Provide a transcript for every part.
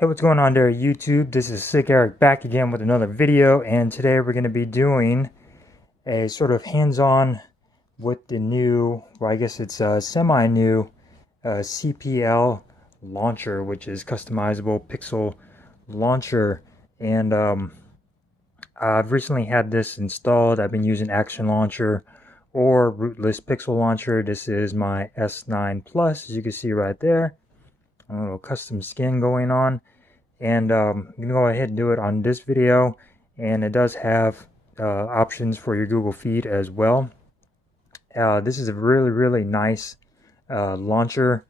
Hey, what's going on there, YouTube? This is Sick Eric back again with another video, and today we're going to be doing a sort of hands-on with the new, well, I guess it's a semi-new CPL Launcher, which is customizable pixel launcher. And I've recently had this installed. I've been using Action Launcher or Rootless Pixel Launcher. This is my S9 Plus, as you can see right there. A little custom skin going on. And I'm going to go ahead and do it on this video, and it does have options for your Google feed as well. This is a really nice launcher.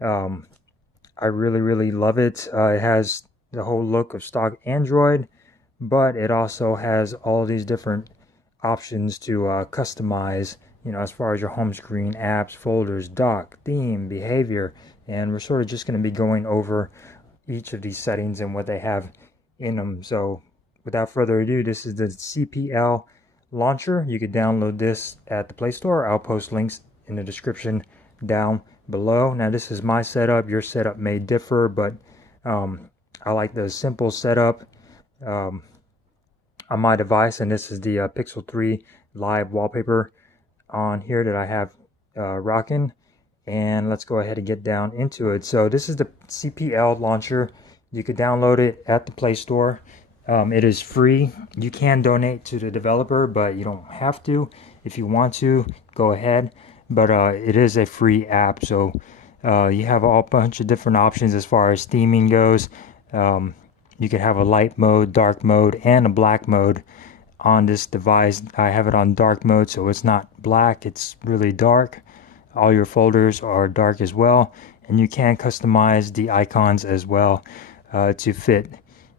um, I really love it. It has the whole look of stock Android, but it also has all these different options to customize, as far as your home screen, apps, folders, dock, theme, behavior. And we're sort of just going to be going over each of these settings and what they have in them. So without further ado, this is the CPL Launcher. You could download this at the Play Store. I'll post links in the description down below. Now, this is my setup. Your setup may differ, but I like the simple setup on my device, and this is the Pixel 3 live wallpaper on here that I have rocking. And let's go ahead and get down into it. So this is the CPL Launcher. You could download it at the Play Store. It is free. You can donate to the developer, but you don't have to. If you want to, go ahead. But it is a free app, so you have a bunch of different options as far as theming goes. You can have a light mode, dark mode, and a black mode on this device. I have it on dark mode, so it's not black, it's really dark. All your folders are dark as well, and you can customize the icons as well to fit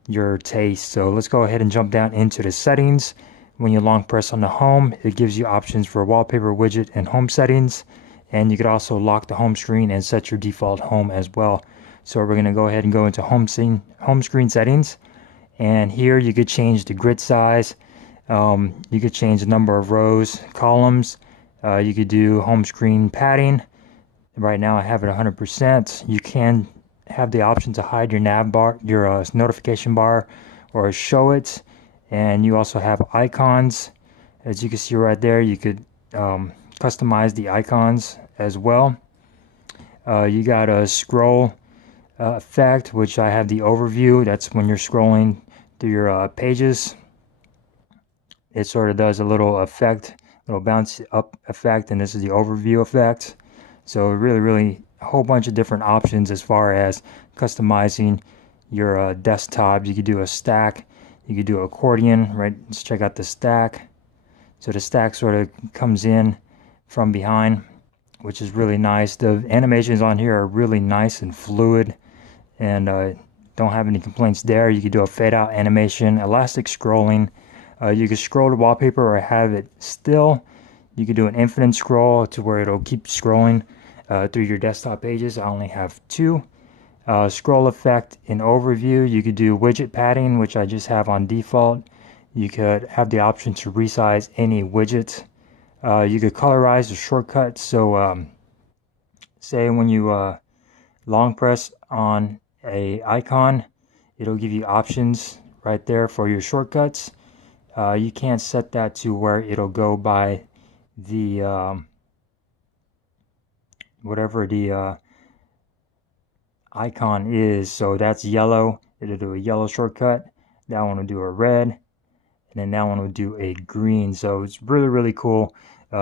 your taste. So let's go ahead and jump down into the settings. When you long press on the home, it gives you options for wallpaper, widget, and home settings. And you could also lock the home screen and set your default home as well. So we're going to go ahead and go into home screen settings. And here you could change the grid size. You could change the number of rows, columns. You could do home screen padding. Right now I have it 100%. You can have the option to hide your nav bar, your notification bar, or show it. And you also have icons. As you can see right there, you could customize the icons as well. You got a scroll effect, which I have the overview. That's when you're scrolling through your pages. It sort of does a little effect, little bounce up effect, and this is the overview effect. So really a whole bunch of different options as far as customizing your desktop. You could do a stack, you could do accordion, right? Let's check out the stack. So the stack sort of comes in from behind, which is really nice. The animations on here are really nice and fluid, and don't have any complaints there. You could do a fade out animation, elastic scrolling. You can scroll the wallpaper or have it still. You could do an infinite scroll to where it'll keep scrolling through your desktop pages. I only have two. Scroll effect in overview. You could do widget padding, which I just have on default. You could have the option to resize any widget. You could colorize the shortcuts. So say when you long press on a icon, it'll give you options right there for your shortcuts. You can't set that to where it'll go by the whatever the icon is. So that's yellow. It'll do a yellow shortcut. That one will do a red, and then that one will do a green. So it's really cool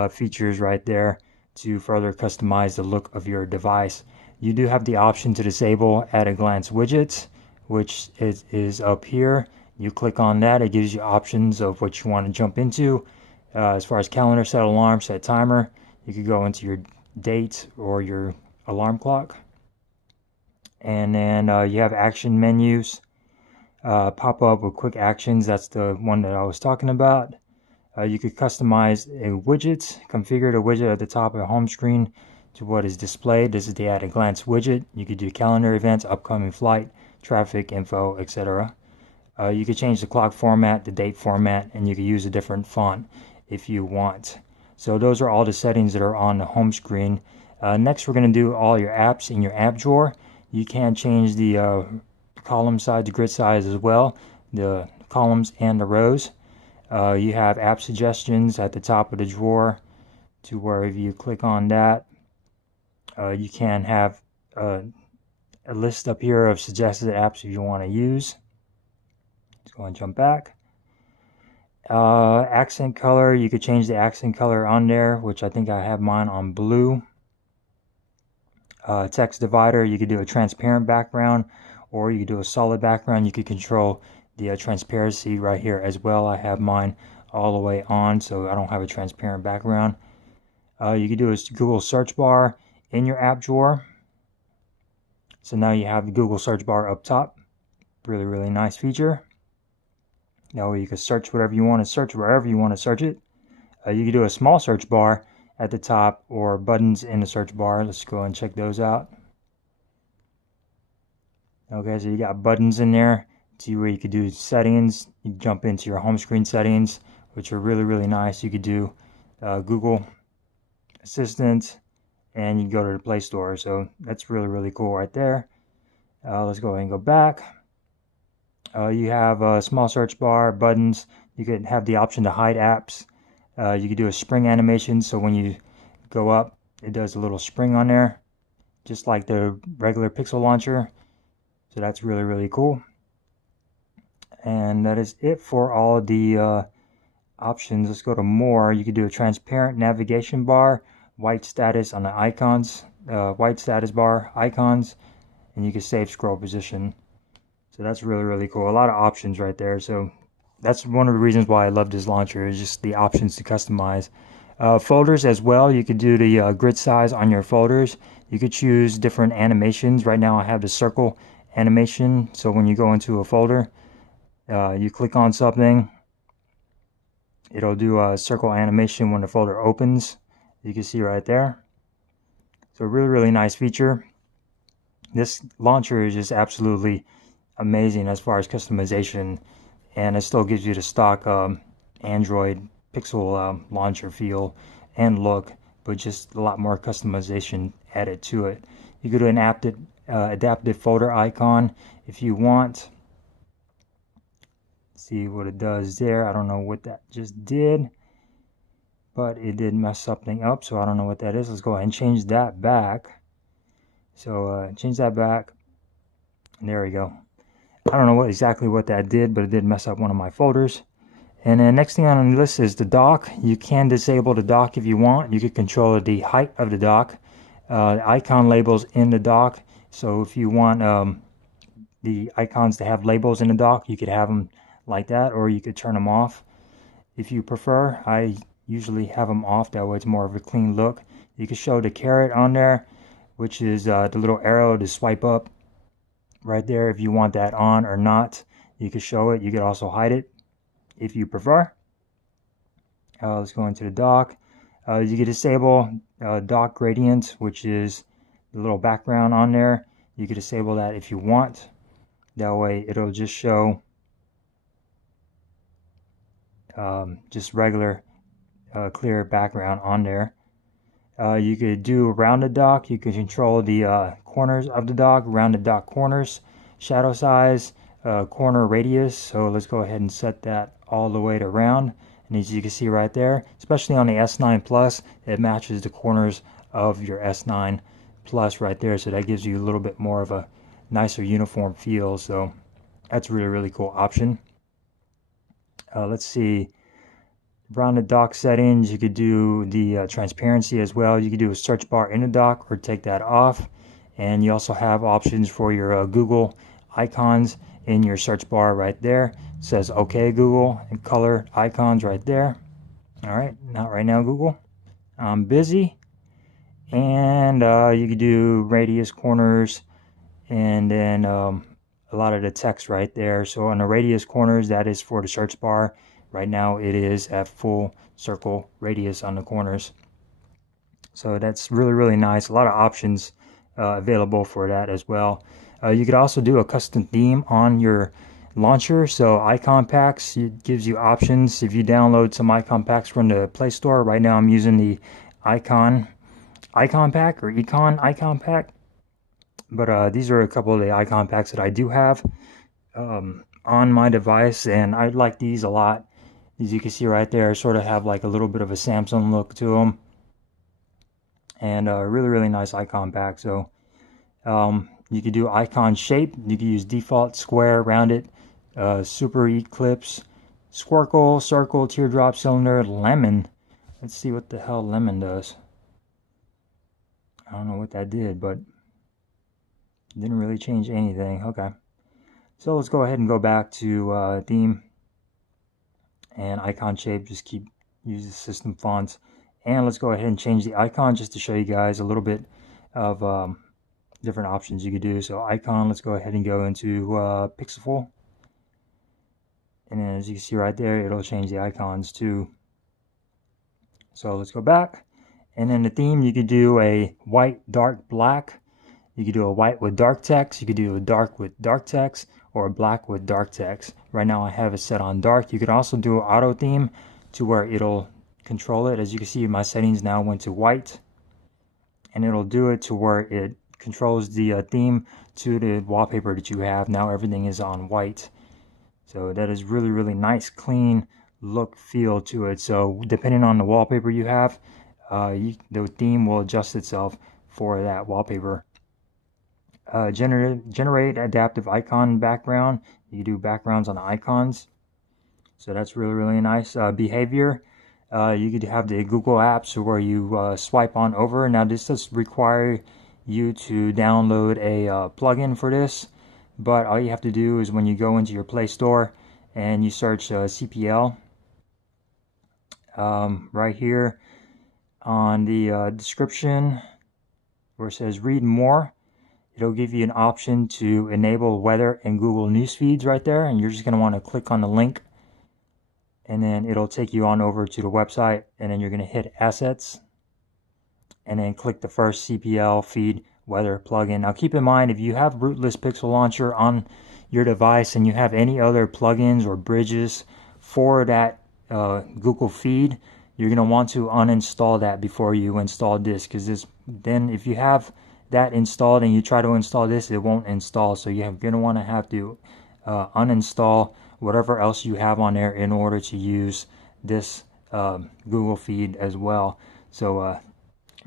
features right there to further customize the look of your device. You do have the option to disable at a glance widgets, which is up here. You click on that, it gives you options of what you want to jump into. As far as calendar, set alarm, set timer. You could go into your date or your alarm clock. And then you have action menus. Pop up with quick actions. That's the one that I was talking about. You could customize a widget, configure the widget at the top of the home screen to what is displayed. This is the at a glance widget. You could do calendar events, upcoming flight, traffic info, etc. You could change the clock format, the date format, and you could use a different font if you want. So those are all the settings that are on the home screen. Next, we're going to do all your apps in your app drawer. You can change the column size, grid size as well, the columns and the rows. You have app suggestions at the top of the drawer, to where if you click on that, you can have a list up here of suggested apps if you want to use. Let's go and jump back. Accent color, you could change the accent color on there, which I think I have mine on blue. Text divider, you could do a transparent background, or you could do a solid background. You could control the transparency right here as well. I have mine all the way on, so I don't have a transparent background. You could do a Google search bar in your app drawer. So now you have the Google search bar up top. Really, really nice feature. Now you can search whatever you want to search, wherever you want to search it. You can do a small search bar at the top, or buttons in the search bar. Let's go and check those out. Okay, so you got buttons in there to where you could do settings. You jump into your home screen settings, which are really, really nice. You could do Google Assistant, and you go to the Play Store. So that's really, really cool right there. Let's go ahead and go back. You have a small search bar, buttons. You could have the option to hide apps. You could do a spring animation, so when you go up, it does a little spring on there, just like the regular Pixel Launcher. So that's really, really cool. And that is it for all the options. Let's go to more. You could do a transparent navigation bar, white status on the icons, white status bar icons, and you can save scroll position. So that's really, really cool. A lot of options right there. So that's one of the reasons why I love this launcher, is just the options to customize. Folders as well. You could do the grid size on your folders. You could choose different animations. Right now I have the circle animation. So when you go into a folder, you click on something, it'll do a circle animation when the folder opens. You can see right there. So really, really nice feature. This launcher is just absolutely amazing as far as customization, and it still gives you the stock Android Pixel launcher feel and look, but just a lot more customization added to it. You could do an adaptive folder icon if you want. See what it does there. I don't know what that just did, but it did mess something up, so I don't know what that is. Let's go ahead and change that back. So change that back, and there we go. I don't know exactly what that did, but it did mess up one of my folders. And then next thing on the list is the dock. You can disable the dock if you want. You can control the height of the dock, icon labels in the dock. So if you want the icons to have labels in the dock, you could have them like that, or you could turn them off if you prefer. I usually have them off, that way it's more of a clean look. You can show the caret on there, which is the little arrow to swipe up right there. If you want that on or not, you can show it. You could also hide it if you prefer. Let's go into the dock. You can disable dock gradient, which is the little background on there. You can disable that if you want. That way it'll just show just regular clear background on there. You could do rounded dock. You can control the corners of the dock, rounded dock corners, shadow size, corner radius. So let's go ahead and set that all the way to round. And as you can see right there, especially on the S9 Plus, it matches the corners of your S9 Plus right there. So that gives you a little bit more of a nicer uniform feel. So that's a really, really cool option. Let's see. Rounded dock settings, you could do the transparency as well. You could do a search bar in the dock or take that off. And you also have options for your Google icons in your search bar right there. It says OK Google, and color icons right there. All right, not right now Google, I'm busy. And you could do radius, corners, and then a lot of the text right there. So on the radius corners, that is for the search bar. Right now it is at full circle radius on the corners. So that's really, really nice. A lot of options available for that as well. You could also do a custom theme on your launcher. So icon packs, it gives you options. If you download some icon packs from the Play Store, right now I'm using the icon pack or icon pack. But these are a couple of the icon packs that I do have on my device, and I like these a lot. As you can see right there, sort of have like a little bit of a Samsung look to them, and a really nice icon pack. So you could do icon shape. You could use default, square, rounded, super eclipse, squircle, circle, teardrop, cylinder, lemon. Let's see what the hell lemon does. I don't know what that did, but didn't really change anything. Okay, so let's go ahead and go back to theme and icon shape. Just use the system fonts, and let's go ahead and change the icon just to show you guys a little bit of different options you could do. So icon, let's go ahead and go into Pixelful, and then as you can see right there, it'll change the icons too. So let's go back, and then the theme, you could do a white, dark, black. You could do a white with dark text. You could do a dark with dark text, or a black with dark text. Right now I have it set on dark. You could also do an auto theme to where it'll control it. As you can see, my settings now went to white, and it'll do it to where it controls the theme to the wallpaper that you have. Now everything is on white. So that is really nice, clean look, feel to it. So depending on the wallpaper you have, the theme will adjust itself for that wallpaper. Generate adaptive icon background. You do backgrounds on icons, so that's really nice. Behavior, you could have the Google Apps where you swipe on over. Now this does require you to download a plugin for this, but all you have to do is when you go into your Play Store and you search CPL, right here on the description where it says read more, it'll give you an option to enable weather and Google News feeds right there, and you're just going to want to click on the link, and then it'll take you on over to the website, and then you're going to hit assets, and then click the first CPL feed weather plugin. Now keep in mind, if you have rootless Pixel Launcher on your device and you have any other plugins or bridges for that Google feed, you're going to want to uninstall that before you install this, because then if you have that installed and you try to install this, it won't install. So you're going to want to have to uninstall whatever else you have on there in order to use this Google feed as well. So I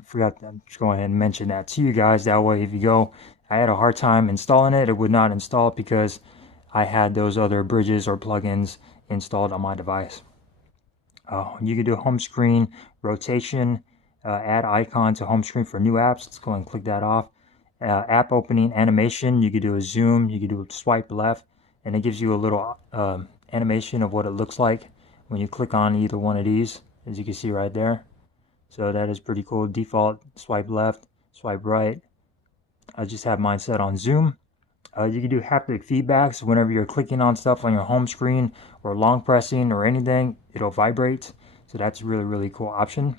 forgot to just go ahead and mention that to you guys. That way, if you go, I had a hard time installing it, it would not install because I had those other bridges or plugins installed on my device. You can do home screen rotation, add icon to home screen for new apps. Let's go and click that off. App opening animation, you could do a zoom, you could do a swipe left, and it gives you a little animation of what it looks like when you click on either one of these, as you can see right there. So that is pretty cool. Default, swipe left, swipe right. I just have mine set on zoom. You can do haptic feedback, so whenever you're clicking on stuff on your home screen or long pressing or anything, it'll vibrate. So that's a really cool option.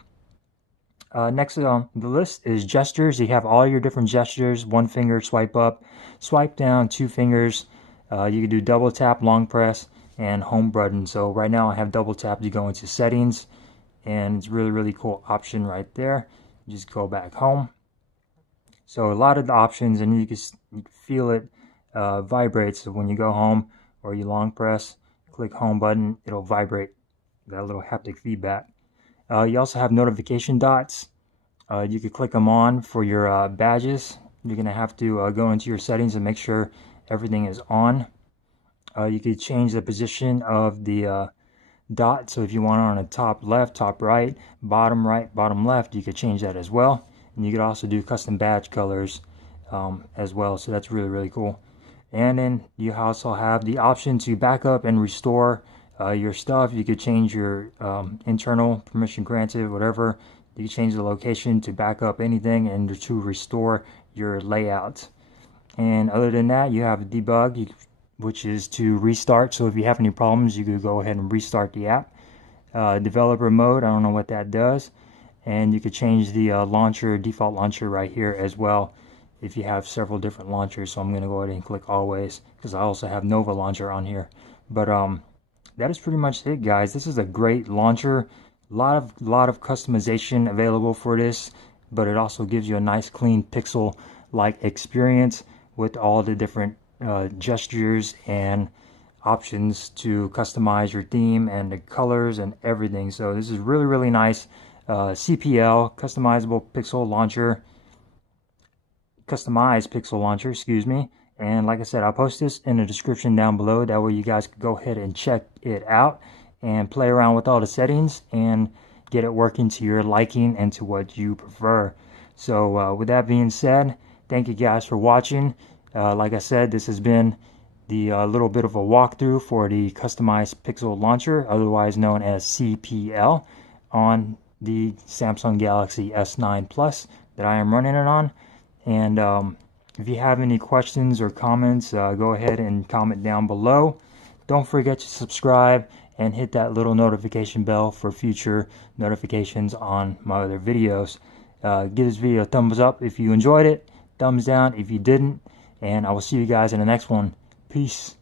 Next on the list is gestures. You have all your different gestures. One finger swipe up, swipe down, two fingers. You can do double tap, long press, and home button. So right now I have double tap to go into settings, and it's really cool option right there. You just go back home. So a lot of the options, and you can feel it vibrate. So when you go home or you long press, click home button, it'll vibrate. That little haptic feedback. You also have notification dots. You could click them on for your badges. You're going to have to go into your settings and make sure everything is on. You could change the position of the dot. So if you want it on the top left, top right, bottom left, you could change that as well. And you could also do custom badge colors as well. So that's really cool. And then you also have the option to back up and restore your stuff. You could change your internal permission granted, whatever. You can change the location to back up anything and to restore your layout. And other than that, you have debug, which is to restart. So if you have any problems, you could go ahead and restart the app. Developer mode, I don't know what that does. And you could change the launcher, default launcher right here as well if you have several different launchers. So I'm going to go ahead and click always, because I also have Nova launcher on here. But that is pretty much it, guys. This is a great launcher. Lot of customization available for this, but it also gives you a nice clean pixel like experience with all the different gestures and options to customize your theme and the colors and everything. So this is really, really nice. CPL, customizable pixel launcher, customized pixel launcher, excuse me. And like I said, I'll post this in the description down below. That way you guys can go ahead and check it out and play around with all the settings and get it working to your liking and to what you prefer. So with that being said, thank you guys for watching. Like I said, this has been the little bit of a walkthrough for the customized pixel launcher, otherwise known as CPL, on the Samsung Galaxy S9 Plus that I am running it on. And if you have any questions or comments, go ahead and comment down below. Don't forget to subscribe and hit that little notification bell for future notifications on my other videos. Give this video a thumbs up if you enjoyed it, thumbs down if you didn't, and I will see you guys in the next one. Peace.